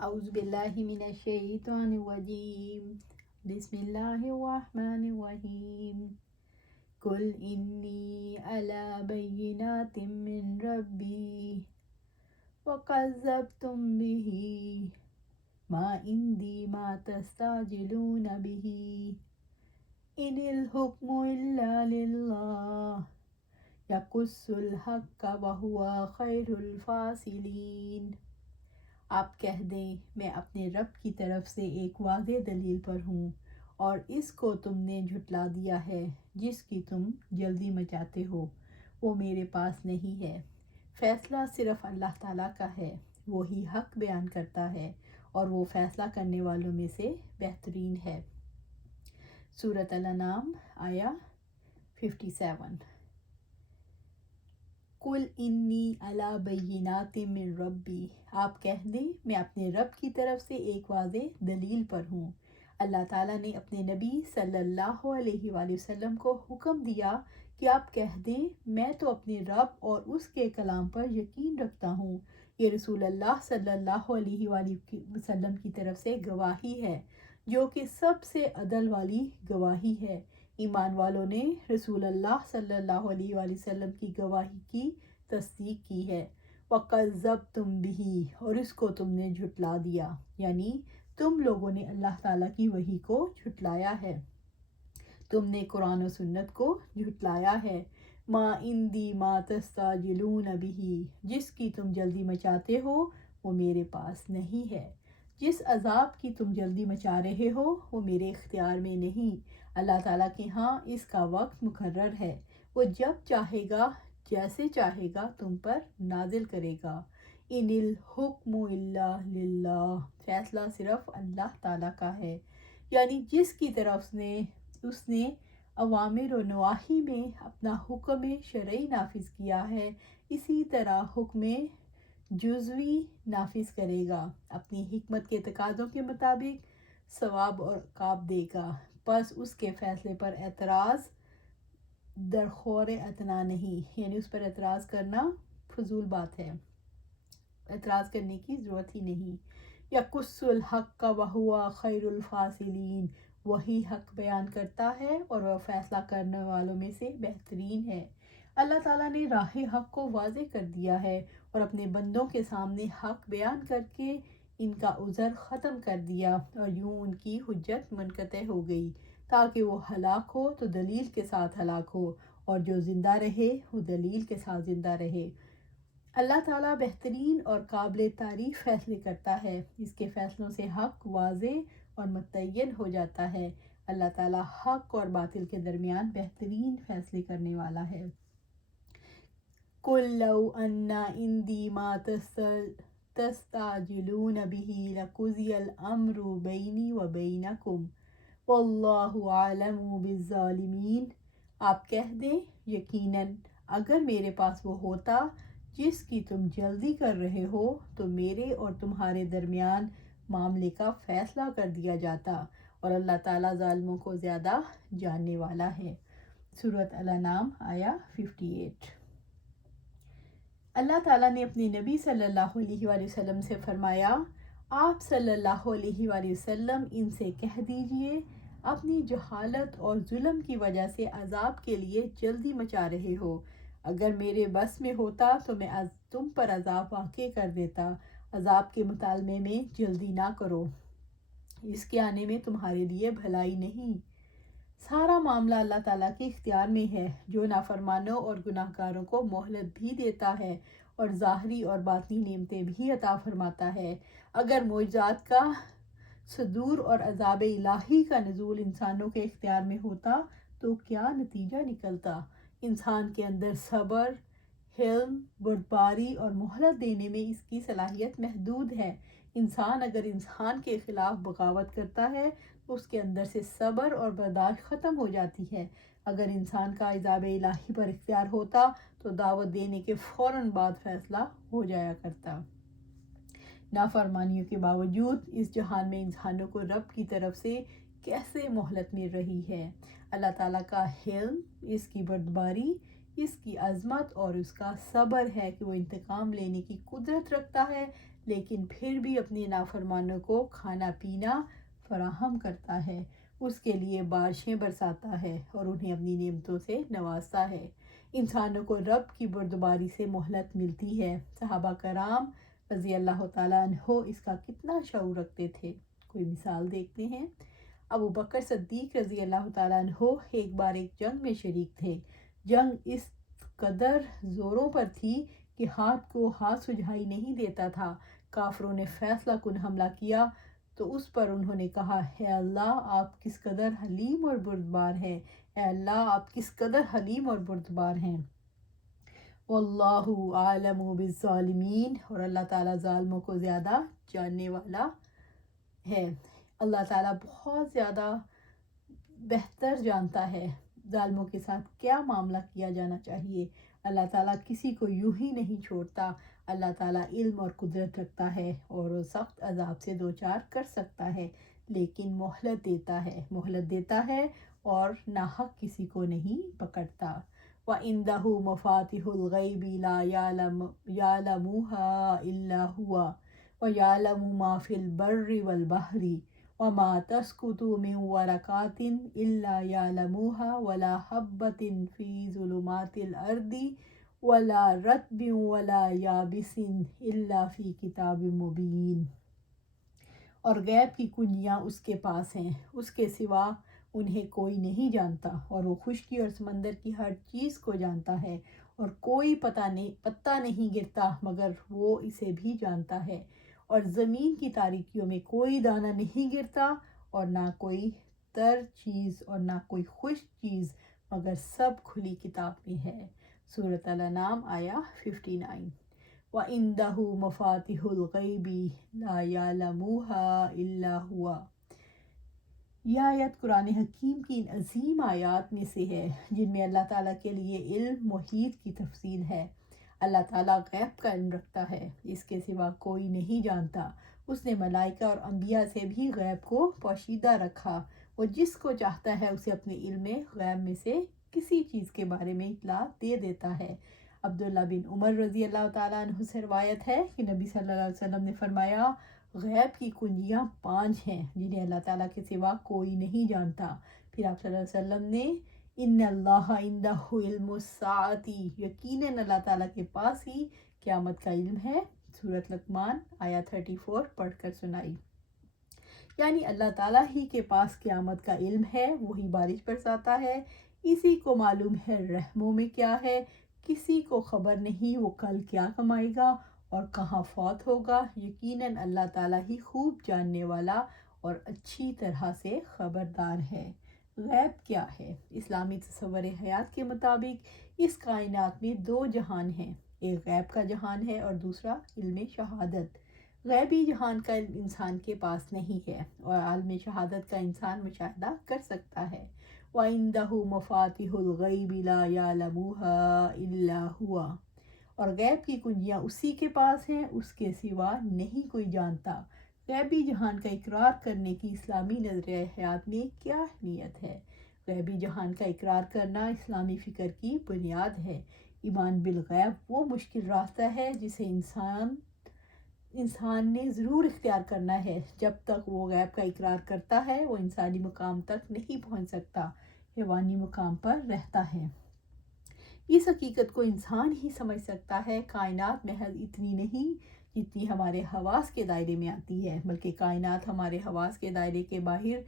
أعوذ بالله من الشيطان الرجيم. بسم الله الرحمن الرحيم. قل إني على بينات من ربي وكذبتم به ما عندي ما تستعجلون به إن الحكم إلا لله يقص الحق وهو خير الفاصلين. آپ کہہ دیں میں اپنے رب کی طرف سے ایک واضح دلیل پر ہوں اور اس کو تم نے جھٹلا دیا ہے جس کی تم جلدی مچاتے ہو وہ میرے پاس نہیں ہے۔ فیصلہ صرف اللہ تعالیٰ کا ہے، وہی حق بیان کرتا ہے اور وہ فیصلہ کرنے والوں میں سے بہترین ہے۔ سورۃ الانعام آیا 57۔ قل انی علی بینات من ربی، آپ کہہ دیں میں اپنے رب کی طرف سے ایک واضح دلیل پر ہوں۔ اللہ تعالیٰ نے اپنے نبی صلی اللہ علیہ وآلہ وسلم کو حکم دیا کہ آپ کہہ دیں میں تو اپنے رب اور اس کے کلام پر یقین رکھتا ہوں، یہ رسول اللہ صلی اللہ علیہ وآلہ وسلم کی طرف سے گواہی ہے جو کہ سب سے عدل والی گواہی ہے۔ ایمان والوں نے رسول اللہ صلی اللہ علیہ وآلہ وسلم کی گواہی کی تصدیق کی ہے۔ وَكَذَّبْتُمْ بِهِ، اور اس کو تم نے جھٹلا دیا، یعنی تم لوگوں نے اللہ تعالیٰ کی وحی کو جھٹلایا ہے، تم نے قرآن و سنت کو جھٹلایا ہے۔ مَا عِندِي مَا تَسْتَعْجِلُونَ بِهِ، جس کی تم جلدی مچاتے ہو وہ میرے پاس نہیں ہے۔ جس عذاب کی تم جلدی مچا رہے ہو وہ میرے اختیار میں نہیں، اللہ تعالیٰ کے ہاں اس کا وقت مقرر ہے، وہ جب چاہے گا جیسے چاہے گا تم پر نازل کرے گا۔ ان الحکم الا للہ، فیصلہ صرف اللہ تعالیٰ کا ہے، یعنی جس کی طرف اس نے اوامر و نواہی میں اپنا حکم شرعی نافذ کیا ہے اسی طرح حکم جزوی نافذ کرے گا، اپنی حکمت کے تقاضوں کے مطابق ثواب اور عقاب دے گا، پس اس کے فیصلے پر اعتراض درخور اتنا نہیں، یعنی اس پر اعتراض کرنا فضول بات ہے، اعتراض کرنے کی ضرورت ہی نہیں۔ یقص الحق وہو خیر الفاصلین، وہی حق بیان کرتا ہے اور وہ فیصلہ کرنے والوں میں سے بہترین ہے۔ اللہ تعالیٰ نے راہ حق کو واضح کر دیا ہے اور اپنے بندوں کے سامنے حق بیان کر کے ان کا عذر ختم کر دیا اور یوں ان کی حجت منقطع ہو گئی تاکہ وہ ہلاک ہو تو دلیل کے ساتھ ہلاک ہو اور جو زندہ رہے وہ دلیل کے ساتھ زندہ رہے۔ اللہ تعالیٰ بہترین اور قابل تعریف فیصلے کرتا ہے، اس کے فیصلوں سے حق واضح اور متعین ہو جاتا ہے۔ اللہ تعالیٰ حق اور باطل کے درمیان بہترین فیصلے کرنے والا ہے۔ قُل لَّوْ أَنَّ عِندِي مَا تَسْتَعْجِلُونَ بِهِ لَقُضِيَ الْأَمْرُ بَيْنِي وَبَيْنَكُمْ وَاللَّهُ أَعْلَمُ بِالظَّالِمِينَ، آپ کہہ دیں یقیناً اگر میرے پاس وہ ہوتا جس کی تم جلدی کر رہے ہو تو میرے اور تمہارے درمیان معاملے کا فیصلہ کر دیا جاتا اور اللہ تعالیٰ ظالموں کو زیادہ جاننے والا ہے۔ سورۃ الانعام آیا 58۔ اللہ تعالیٰ نے اپنے نبی صلی اللہ علیہ وآلہ وسلم سے فرمایا، آپ صلی اللہ علیہ وآلہ وسلم ان سے کہہ دیجئے اپنی جہالت اور ظلم کی وجہ سے عذاب کے لیے جلدی مچا رہے ہو، اگر میرے بس میں ہوتا تو میں تم پر عذاب واقع کر دیتا، عذاب کے مطالبے میں جلدی نہ کرو، اس کے آنے میں تمہارے لیے بھلائی نہیں۔ سارا معاملہ اللہ تعالیٰ کے اختیار میں ہے، جو نافرمانوں اور گناہ گاروں کو مہلت بھی دیتا ہے اور ظاہری اور باطنی نعمتیں بھی عطا فرماتا ہے۔ اگر معجزات کا صدور اور عذاب الہی کا نزول انسانوں کے اختیار میں ہوتا تو کیا نتیجہ نکلتا؟ انسان کے اندر صبر، حلم، بردباری اور مہلت دینے میں اس کی صلاحیت محدود ہے۔ انسان اگر انسان کے خلاف بغاوت کرتا ہے تو اس کے اندر سے صبر اور برداشت ختم ہو جاتی ہے۔ اگر انسان کا عذاب الہی پر اختیار ہوتا تو دعوت دینے کے فوراً بعد فیصلہ ہو جایا کرتا۔ نافرمانیوں کے باوجود اس جہان میں انسانوں کو رب کی طرف سے کیسے مہلت مل رہی ہے۔ اللہ تعالیٰ کا حلم، اس کی بردباری، اس کی عظمت اور اس کا صبر ہے کہ وہ انتقام لینے کی قدرت رکھتا ہے، لیکن پھر بھی اپنے نافرمانوں کو کھانا پینا فراہم کرتا ہے، اس کے لیے بارشیں برساتا ہے اور انہیں اپنی نعمتوں سے نوازتا ہے۔ انسانوں کو رب کی بردباری سے مہلت ملتی ہے۔ صحابہ کرام رضی اللہ تعالیٰ عنہ اس کا کتنا شعور رکھتے تھے۔ کوئی مثال دیکھتے ہیں۔ ابو بکر صدیق رضی اللہ تعالیٰ عنہ ایک بار ایک جنگ میں شریک تھے۔ جنگ اس قدر زوروں پر تھی کہ ہاتھ کو ہاتھ سجھائی نہیں دیتا تھا۔ کافروں نے فیصلہ کن حملہ کیا تو اس پر انہوں نے کہا، اے اللہ آپ کس قدر حلیم اور بردبار ہیں، اے اللہ آپ کس قدر حلیم اور بردبار ہیں۔ واللہ عالم بالظالمین، اور اللہ تعالیٰ ظالموں کو زیادہ جاننے والا ہے۔ اللہ تعالیٰ بہت زیادہ بہتر جانتا ہے ظالموں کے ساتھ کیا معاملہ کیا جانا چاہیے۔ اللہ تعالیٰ کسی کو یوں ہی نہیں چھوڑتا۔ اللہ تعالیٰ علم اور قدرت رکھتا ہے اور وہ سخت عذاب سے دوچار کر سکتا ہے، لیکن مہلت دیتا ہے اور ناحق کسی کو نہیں پکڑتا۔ وَعِندَهُ مَفَاتِحُ الْغَيْبِ لَا يَعْلَمُهَا إِلَّا هُوَ وَيَعْلَمُ مَا فِي الْبَرِّ وَالْبَحْرِ وَمَا تَسْقُطُ مِنْ وَرَقَةٍ إِلَّا يَعْلَمُهَا وَلَا حَبَّةٍ فِي ظُلُمَاتِ الْأَرْضِ وَلَا رَطْبٍ وَلَا يَابِسٍ إِلَّا فِي كِتَابٍ مُبِينٍ۔ اور غیب کی کنجیاں اس کے پاس ہیں، اس کے سوا انہیں کوئی نہیں جانتا، اور وہ خشکی اور سمندر کی ہر چیز کو جانتا ہے، اور کوئی پتہ نہیں گرتا مگر وہ اسے بھی جانتا ہے، اور زمین کی تاریکیوں میں کوئی دانہ نہیں گرتا، اور نہ کوئی تر چیز اور نہ کوئی خشک چیز، مگر سب کھلی کتاب میں ہے۔ سورۃ الانعام آیا 59۔ وَعِندَهُ مَفَاتِحُ الْغَيْبِ لَا يَعْلَمُهَا إِلَّا هُوَ۔ یہ آیت قرآن حکیم کی ان عظیم آیات میں سے ہے جن میں اللہ تعالیٰ کے لیے علم محیط کی تفصیل ہے۔ اللہ تعالیٰ غیب کا علم رکھتا ہے، اس کے سوا کوئی نہیں جانتا۔ اس نے ملائکہ اور انبیاء سے بھی غیب کو پوشیدہ رکھا۔ وہ جس کو چاہتا ہے اسے اپنے علم غیب میں سے کسی چیز کے بارے میں اطلاع دے دیتا ہے۔ عبداللہ بن عمر رضی اللہ تعالیٰ عنہ سے روایت ہے کہ نبی صلی اللہ علیہ وسلم نے فرمایا، غیب کی کنجیاں 5 ہیں جنہیں اللہ تعالیٰ کے سوا کوئی نہیں جانتا۔ پھر آپ صلی اللہ علیہ وسلم نے ان اللہ عندہ علم الساعۃ، یقیناً اللہ تعالیٰ کے پاس ہی قیامت کا علم ہے، سورۃ لقمان آیا 34 پڑھ کر سنائی۔ یعنی اللہ تعالیٰ ہی کے پاس قیامت کا علم ہے، وہی بارش برساتا ہے، اسی کو معلوم ہے رحموں میں کیا ہے، کسی کو خبر نہیں وہ کل کیا کمائے گا اور کہاں فوت ہوگا۔ یقیناً اللہ تعالیٰ ہی خوب جاننے والا اور اچھی طرح سے خبردار ہے۔ غیب کیا ہے؟ اسلامی تصور حیات کے مطابق اس کائنات میں 2 جہان ہیں، ایک غیب کا جہان ہے اور دوسرا علم شہادت۔ غیبی جہان کا علم انسان کے پاس نہیں ہے اور عالم شہادت کا انسان مشاہدہ کر سکتا ہے۔ وَعِندَهُ مَفَاتِحُ الْغَيْبِ لَا يَعْلَمُهَا إِلَّا هُوَ، اور غیب کی کنجیاں اسی کے پاس ہیں، اس کے سوا نہیں کوئی جانتا۔ غیبی جہان کا اقرار کرنے کی اسلامی نظریہ حیات میں کیا اہمیت ہے؟ غیبی جہان کا اقرار کرنا اسلامی فکر کی بنیاد ہے۔ ایمان بالغیب وہ مشکل راستہ ہے جسے انسان نے ضرور اختیار کرنا ہے۔ جب تک وہ غیب کا اقرار کرتا ہے وہ انسانی مقام تک نہیں پہنچ سکتا، حیوانی مقام پر رہتا ہے۔ اس حقیقت کو انسان ہی سمجھ سکتا ہے۔ کائنات محض اتنی نہیں جتنی ہمارے حواس کے دائرے میں آتی ہے، بلکہ کائنات ہمارے حواس کے دائرے کے باہر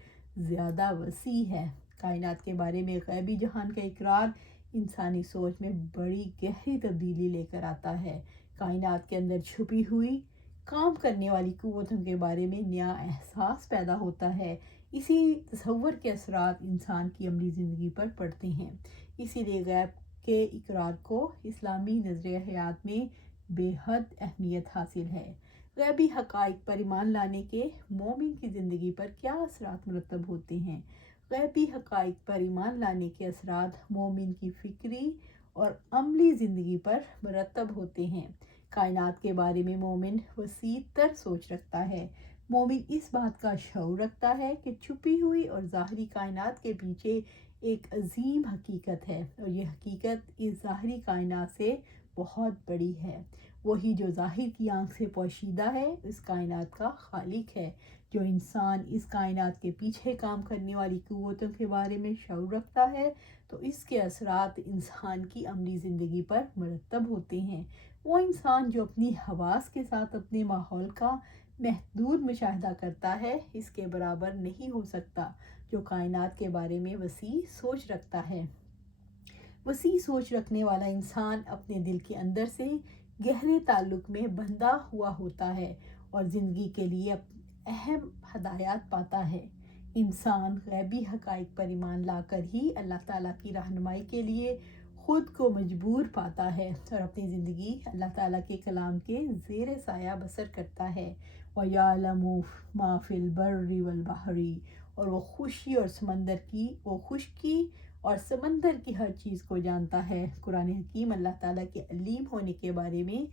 زیادہ وسیع ہے۔ کائنات کے بارے میں غیبی جہان کا اقرار انسانی سوچ میں بڑی گہری تبدیلی لے کر آتا ہے۔ کائنات کے اندر چھپی ہوئی کام کرنے والی قوتوں کے بارے میں نیا احساس پیدا ہوتا ہے۔ اسی تصور کے اثرات انسان کی عملی زندگی پر پڑتے ہیں۔ اسی لیے غیب کے اقرار کو اسلامی نظریہ حیات میں بے حد اہمیت حاصل ہے۔ غیبی حقائق پر ایمان لانے کے مومن کی زندگی پر کیا اثرات مرتب ہوتے ہیں؟ غیبی حقائق پر ایمان لانے کے اثرات مومن کی فکری اور عملی زندگی پر مرتب ہوتے ہیں۔ کائنات کے بارے میں مومن وسیع تر سوچ رکھتا ہے۔ مومن اس بات کا شعور رکھتا ہے کہ چھپی ہوئی اور ظاہری کائنات کے پیچھے ایک عظیم حقیقت ہے، اور یہ حقیقت اس ظاہری کائنات سے بہت بڑی ہے۔ وہی جو ظاہر کی آنکھ سے پوشیدہ ہے اس کائنات کا خالق ہے۔ جو انسان اس کائنات کے پیچھے کام کرنے والی قوتوں کے بارے میں شعور رکھتا ہے تو اس کے اثرات انسان کی عملی زندگی پر مرتب ہوتے ہیں۔ وہ انسان جو اپنی حواس کے ساتھ اپنے ماحول کا محدود مشاہدہ کرتا ہے اس کے برابر نہیں ہو سکتا جو کائنات کے بارے میں وسیع سوچ رکھتا ہے۔ وسیع سوچ رکھنے والا انسان اپنے دل کے اندر سے گہرے تعلق میں بندھا ہوا ہوتا ہے اور زندگی کے لیے اہم ہدایات پاتا ہے۔ انسان غیبی حقائق پر ایمان لا کر ہی اللہ تعالیٰ کی رہنمائی کے لیے خود کو مجبور پاتا ہے اور اپنی زندگی اللہ تعالیٰ کے کلام کے زیر سایہ بسر کرتا ہے۔ وَيَعْلَمُ مَا فِي الْبَرِّ وَالْبَحْرِ، اور وہ خشکی اور سمندر کی ہر چیز کو جانتا ہے۔ قرآن حکیم اللہ تعالیٰ کے علیم ہونے کے بارے میں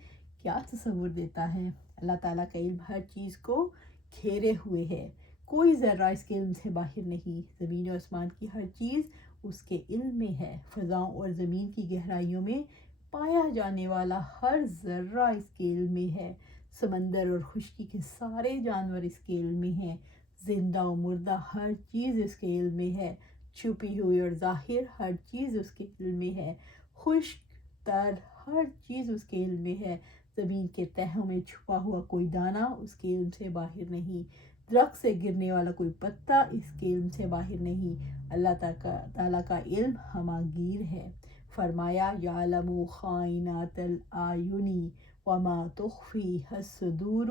کیا تصور دیتا ہے؟ اللہ تعالیٰ کا علم ہر چیز کو گھیرے ہوئے ہے، کوئی ذرہ اس کے علم سے باہر نہیں۔ زمین و آسمان کی ہر چیز اس کے علم میں ہے۔ فضاؤں اور زمین کی گہرائیوں میں پایا جانے والا ہر ذرہ اس کے علم میں ہے۔ سمندر اور خشکی کے سارے جانور اس کے علم میں ہیں۔ زندہ و مردہ ہر چیز اس کے علم میں ہے۔ چھپی ہوئی اور ظاہر ہر چیز اس کے علم میں ہے۔ خشک تر ہر چیز اس کے علم میں ہے۔ زمین کے تہوں میں چھپا ہوا کوئی دانہ اس کے علم سے باہر نہیں۔ درخت سے گرنے والا کوئی پتا اس کے علم سے باہر نہیں۔ اللہ تعالیٰ کا علم ہمہ گیر ہے۔ فرمایا یعلم خائنات الاعین وما تخفی الصدور،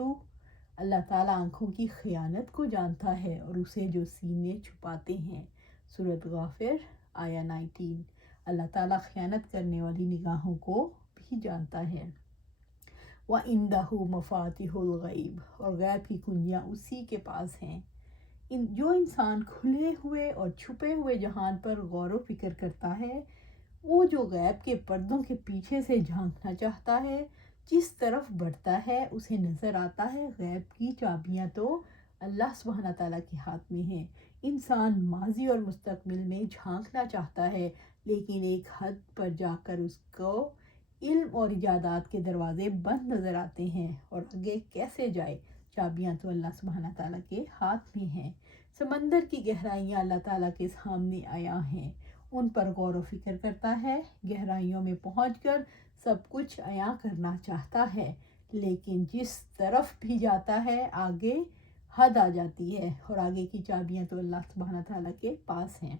اللہ تعالیٰ آنکھوں کی خیانت کو جانتا ہے اور اسے جو سینے چھپاتے ہیں۔ سورۃ غافر آیہ 19۔ اللہ تعالیٰ خیانت کرنے والی نگاہوں کو بھی جانتا ہے۔ وَعِندَهُ مَفَاتِحُ الْغَیْبِ، اور غیب کی کنجیاں اسی کے پاس ہیں۔ جو انسان کھلے ہوئے اور چھپے ہوئے جہان پر غور و فکر کرتا ہے، وہ جو غیب کے پردوں کے پیچھے سے جھانکنا چاہتا ہے، جس طرف بڑھتا ہے اسے نظر آتا ہے غیب کی چابیاں تو اللہ سبحانہ تعالیٰ کے ہاتھ میں ہیں۔ انسان ماضی اور مستقبل میں جھانکنا چاہتا ہے لیکن ایک حد پر جا کر اس کو علم اور ایجادات کے دروازے بند نظر آتے ہیں اور آگے کیسے جائے؟ چابیاں تو اللہ سبحانہ تعالیٰ کے ہاتھ میں ہیں۔ سمندر کی گہرائیاں اللہ تعالیٰ کے سامنے عیاں ہیں، ان پر غور و فکر کرتا ہے، گہرائیوں میں پہنچ کر سب کچھ عیاں کرنا چاہتا ہے، لیکن جس طرف بھی جاتا ہے آگے حد آ جاتی ہے اور آگے کی چابیاں تو اللہ سبحانہ تعالیٰ کے پاس ہیں۔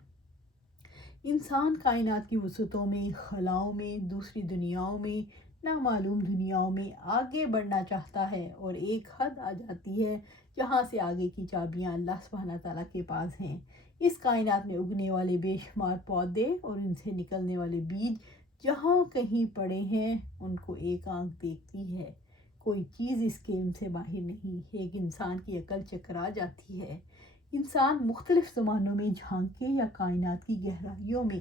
انسان کائنات کی وسعتوں میں، خلاؤں میں، دوسری دنیاؤں میں، نامعلوم دنیاؤں میں آگے بڑھنا چاہتا ہے اور ایک حد آ جاتی ہے جہاں سے آگے کی چابیاں اللہ سبحانہ تعالیٰ کے پاس ہیں۔ اس کائنات میں اگنے والے بے شمار پودے اور ان سے نکلنے والے بیج جہاں کہیں پڑے ہیں ان کو ایک آنکھ دیکھتی ہے۔ کوئی چیز اس کے علم سے باہر نہیں۔ ایک انسان کی عقل چکرا جاتی ہے۔ انسان مختلف زمانوں میں جھانکے یا کائنات کی گہرائیوں میں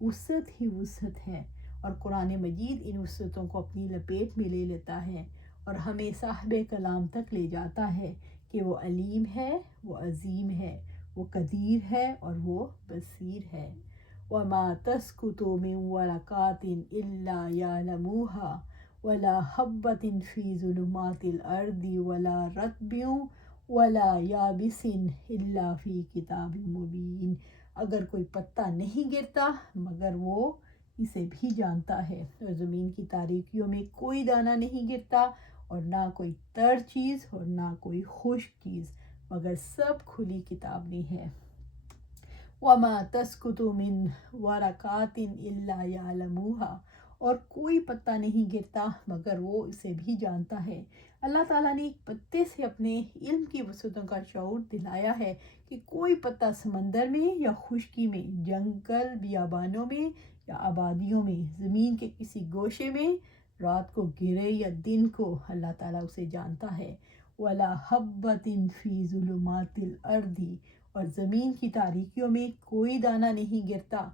وسعت ہی وسعت ہے، اور قرآن مجید ان وسعتوں کو اپنی لپیٹ میں لے لیتا ہے اور ہمیں صاحب کلام تک لے جاتا ہے کہ وہ علیم ہے، وہ عظیم ہے، وہ قدیر ہے اور وہ بصیر ہے۔ وَمَا تَسْقُطُ مِن وَرَقَةٍ إِلَّا يَعْلَمُهَا وَلَا حَبَّةٍ فِي ظُلُمَاتِ الْأَرْضِ وَلَا رَطْبٍ وَلَا يَابِسٍ إِلَّا فِي كِتَابٍ مُبِينٍ، اگر کوئی پتا نہیں گرتا مگر وہ اسے بھی جانتا ہے، اور زمین کی تاریکیوں میں کوئی دانہ نہیں گرتا اور نہ کوئی تر چیز اور نہ کوئی خشک چیز مگر سب کھلی کتاب میں ہے۔ وَمَا تَسْقُطُ مِن وَرَقَةٍ إِلَّا يَعْلَمُهَا، اور کوئی پتا نہیں گرتا مگر وہ اسے بھی جانتا ہے۔ اللہ تعالیٰ نے ایک پتے سے اپنے علم کی وسعتوں کا شعور دلایا ہے کہ کوئی پتا سمندر میں یا خشکی میں، جنگل بیابانوں میں یا آبادیوں میں، زمین کے کسی گوشے میں رات کو گرے یا دن کو، اللہ تعالیٰ اسے جانتا ہے۔ وَلَا حَبَّةٍ فِي ظُلُمَاتِ الْأَرْضِ، اور زمین کی تاریکیوں میں کوئی دانہ نہیں گرتا،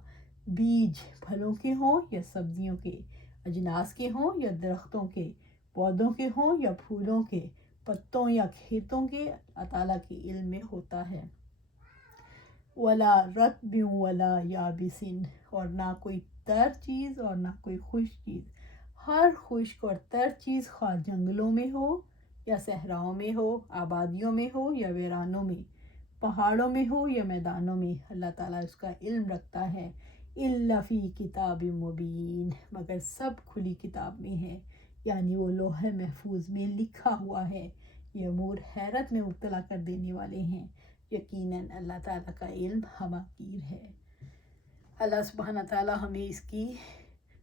بیج پھلوں کے ہوں یا سبزیوں کے، اجناس کے ہوں یا درختوں کے، پودوں کے ہوں یا پھولوں کے، پتوں یا کھیتوں کے، اللہ تعالیٰ کے علم میں ہوتا ہے۔ وَلَا رَطْبٍ وَلَا يَابِسٍ، اور نہ کوئی تر چیز اور نہ کوئی خشک چیز، ہر خشک اور تر چیز خواہ جنگلوں میں ہو یا صحراؤں میں ہو، آبادیوں میں ہو یا ویرانوں میں، پہاڑوں میں ہو یا میدانوں میں، اللہ تعالیٰ اس کا علم رکھتا ہے۔ اِلَّا فِی کتاب مبین، مگر سب کھلی کتاب میں ہے، یعنی وہ لوح محفوظ میں لکھا ہوا ہے۔ یہ امور حیرت میں مبتلا کر دینے والے ہیں، یقیناً اللہ تعالیٰ کا علم ہمہ گیر ہے۔ اللہ سبحانہ تعالیٰ ہمیں اس کی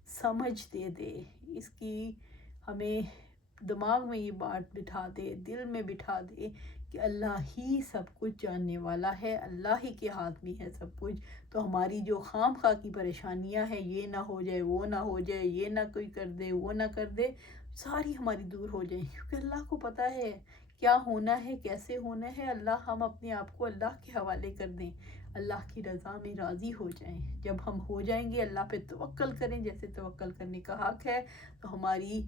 سمجھ دے دے، اس کی ہمیں دماغ میں یہ بات بٹھا دے، دل میں بٹھا دے کہ اللہ ہی سب کچھ جاننے والا ہے، اللہ ہی کے ہاتھ میں ہے سب کچھ۔ تو ہماری جو خام خواہ کی پریشانیاں ہیں، یہ نہ ہو جائے، وہ نہ ہو جائے، یہ نہ کوئی کر دے، وہ نہ کر دے، ساری ہماری دور ہو جائیں، کیونکہ اللہ کو پتہ ہے کیا ہونا ہے، کیسے ہونا ہے۔ اللہ، ہم اپنے آپ کو اللہ کے حوالے کر دیں، اللہ کی رضا میں راضی ہو جائیں۔ جب ہم ہو جائیں گے، اللہ پہ توکل کریں جیسے توکل کرنے کا حق ہے، تو ہماری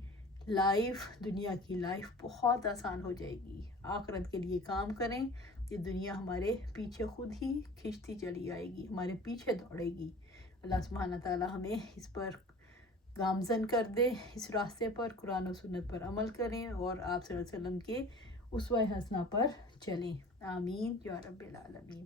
لائف، دنیا کی لائف بہت آسان ہو جائے گی۔ آخرت کے لیے کام کریں، یہ دنیا ہمارے پیچھے خود ہی کھنچتی چلی آئے گی، ہمارے پیچھے دوڑے گی۔ اللہ سبحانہ تعالیٰ ہمیں اس پر گامزن کر دے، اس راستے پر، قرآن و سنت پر عمل کریں اور آپ صلی اللہ علیہ وسلم کے اسوہ حسنہ پر چلیں۔ آمین یا رب العالمین۔